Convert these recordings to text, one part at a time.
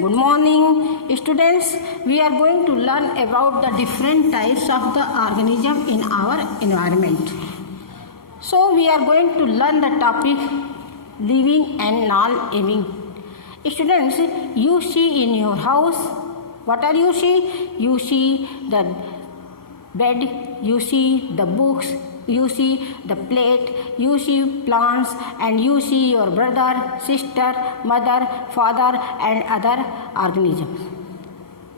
good morning. Students, we are going to learn about the different types of the organism in our environment. So, we are going to learn the topic living and non-living. Students, you see in your house, what are you see? You see the bed, you see the books, you see the plate, you see plants, and you see your brother, sister, mother, father, and other organisms.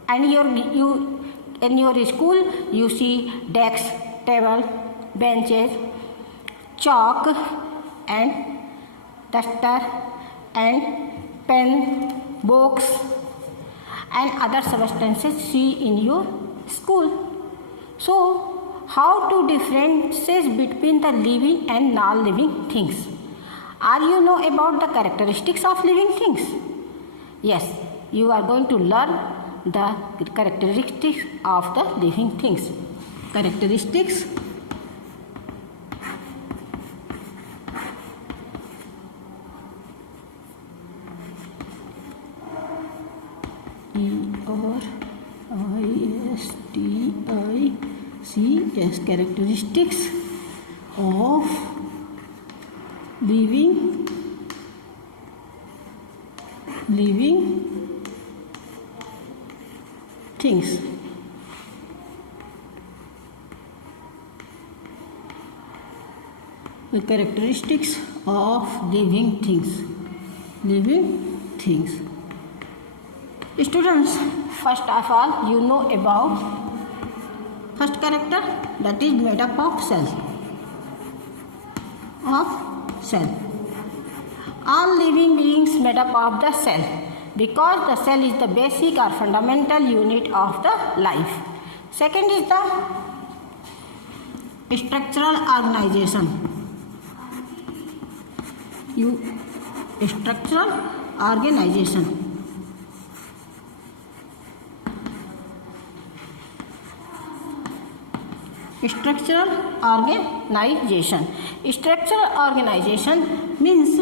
And in your school, you see desks, table, benches, chalk, and duster, and pen, books, and other substances see in your school. So, how to differentiate between the living and non-living things? Are you know about the characteristics of living things? Yes, you are going to learn the characteristics of the living things. Characteristics characteristics of living things. The characteristics of living things. Students, first of all, you know about first character, that is made up of cell. All living beings made up of the cell, because the cell is the basic or fundamental unit of the life. Second is the structural organization. Structural organization. Structural organization. Structural organization means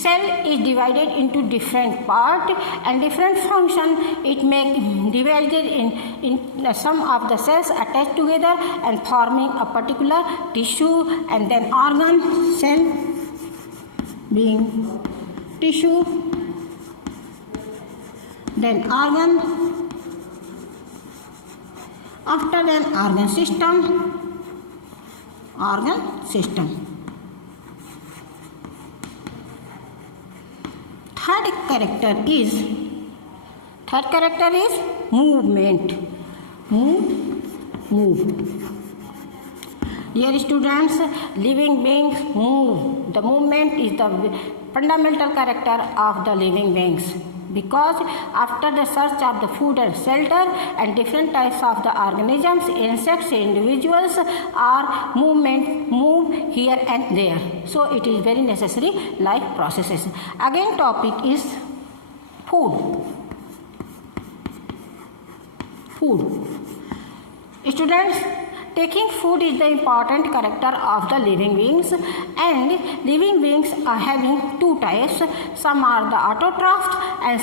cell is divided into different parts and different function. It may divided in some of the cells attached together and forming a particular tissue, and then organ. Cell being tissue, then organ, after then organ system. Third character is movement. Move. Dear students, living beings move. The movement is the fundamental character of the living beings, because after the search of the food and shelter and different types of the organisms, insects, individuals are move here and there. So it is very necessary life processes. Again, topic is food. Students, taking food is the important character of the living beings, and living beings are having two types. Some are the autotrophs and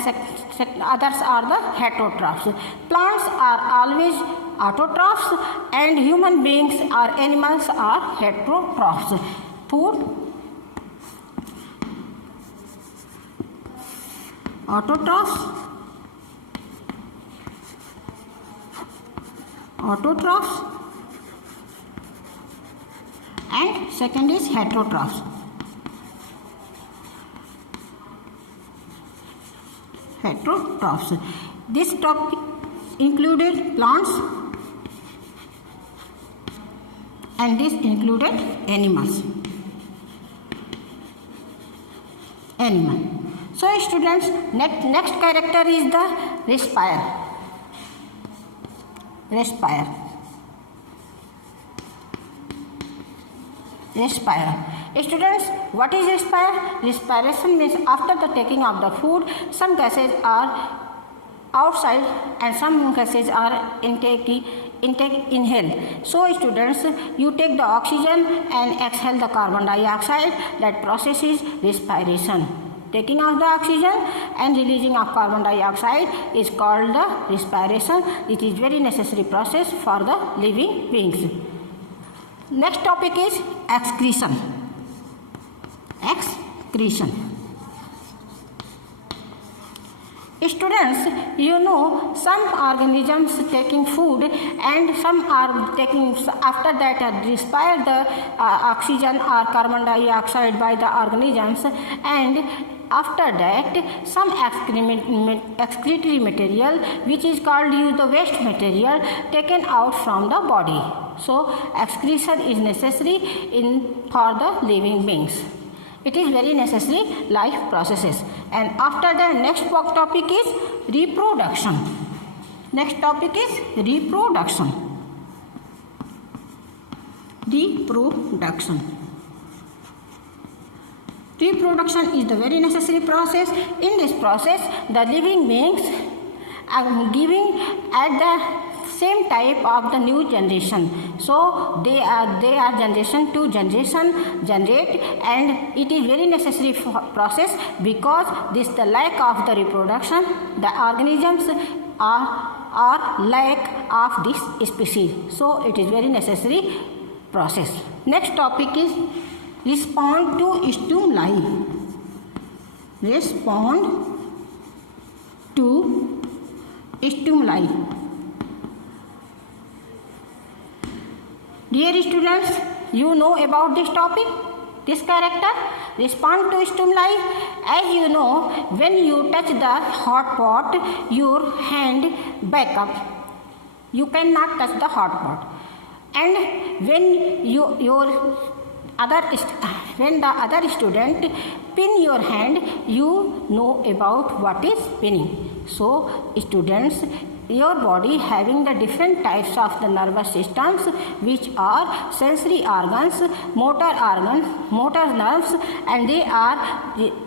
others are the heterotrophs. Plants are always autotrophs and human beings or animals are heterotrophs. Food, autotrophs, and second is heterotrophs. This topic included plants and this included animals. So students, next character is the respire. Students, what is respire? Respiration means after the taking of the food, some gases are outside and some gases are inhale. So students, you take the oxygen and exhale the carbon dioxide. That process is respiration. Taking of the oxygen and releasing of carbon dioxide is called the respiration. It is very necessary process for the living beings. Next topic is excretion. Excretion. Students, you know some organisms taking food and some are taking, after that respire the oxygen or carbon dioxide by the organisms, and after that some excretory material which is called the waste material taken out from the body. So excretion is necessary for the living beings. It is very necessary life processes. And after the next topic is reproduction. Next topic is reproduction. Reproduction. Reproduction is the very necessary process. In this process, the living beings are giving at the same type of the new generation. So they are generation to generation generate, and it is very necessary process because this the lack of the reproduction, the organisms are lack of this species. So it is very necessary process. Next topic is respond to stimuli. Respond to stimuli. Dear students, you know about this topic, this character, respond to stimuli. As you know, when you touch the hot pot, your hand back up. You cannot touch the hot pot. And when when the other student pin your hand, you know about what is pinning. So students, your body having the different types of the nervous systems which are sensory organs, motor nerves, and they are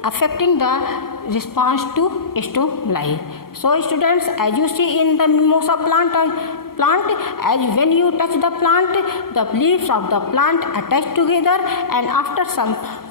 affecting the response to stimuli. So students, as you see in the mimosa plant, as when you touch the plant, the leaves of the plant attach together, and after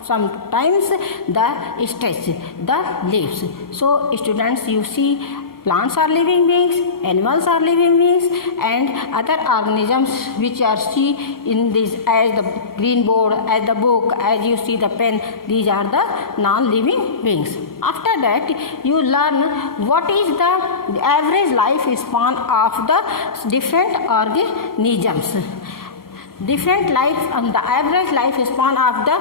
sometimes the stretch the leaves. So students, you see plants are living beings, animals are living beings, and other organisms which are see in this as the green board, as the book, as you see the pen, these are the non-living beings. After that, you learn what is the average lifespan of the different organisms. Different life and the average lifespan of the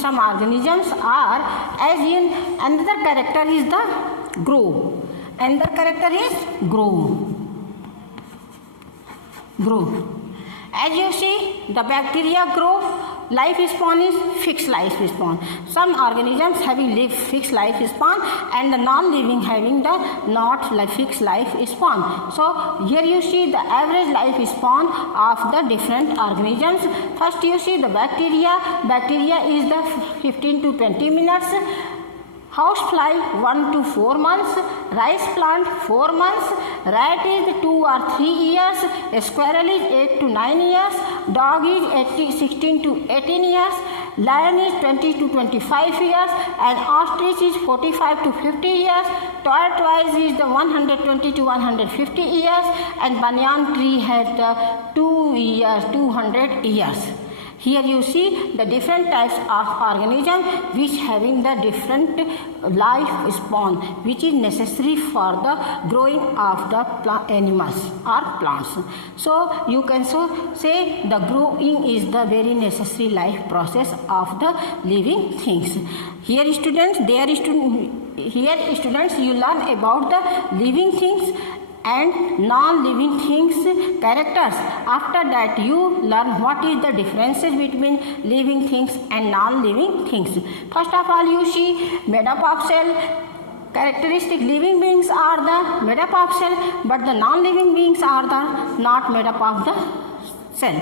some organisms are, as in another character is the grow. Another character is grow. As you see, the bacteria grow. Lifespan is fixed lifespan. Some organisms having fixed lifespan, and the non-living having the not fixed lifespan. So here you see the average lifespan of the different organisms. First you see the bacteria. Bacteria is the 15 to 20 minutes. Housefly 1 to 4 months, rice plant 4 months, rat is 2 or 3 years, squirrel is 8 to 9 years, dog is 16 to 18 years, lion is 20 to 25 years, and ostrich is 45 to 50 years, tortoise is the 120 to 150 years, and banyan tree has the 200 years. Here you see the different types of organisms which having the different life span which is necessary for the growing of the animals or plants. So you can say the growing is the very necessary life process of the living things. Here students, you learn about the living things and non-living things characters. After that you learn what is the differences between living things and non-living things. First of all, you see made up of cell. Characteristic living beings are the made up of cell, but the non-living beings are the not made up of the cell.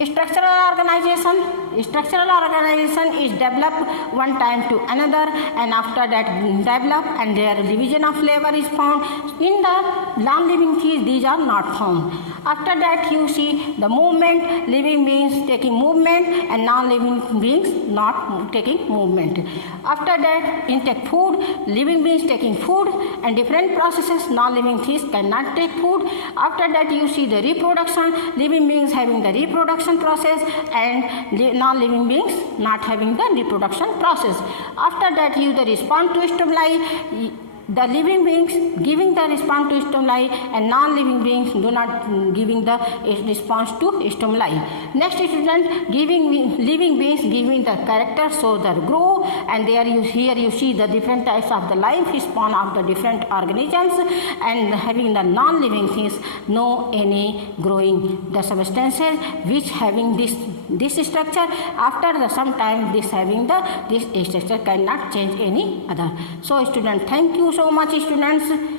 Structural organization. structural organization is developed one time to another, and after that develop and their division of labor is found. In the non-living things, these are not found. After that you see the movement, living beings taking movement and non-living beings not taking movement. After that intake food, living beings taking food and different processes, non-living things cannot take food. After that you see the reproduction, living beings having the reproduction process and non-living beings not having the reproduction process. After that you the respond to stimuli, the living beings giving the response to stimuli and non-living beings do not giving the response to stimuli. Next student, living beings giving the character, so the grow, and there here you see the different types of the life span of the different organisms, and having the non-living things no any growing the substances which having this structure. After the some time this having the this structure cannot change any other. So student, thank you so much students.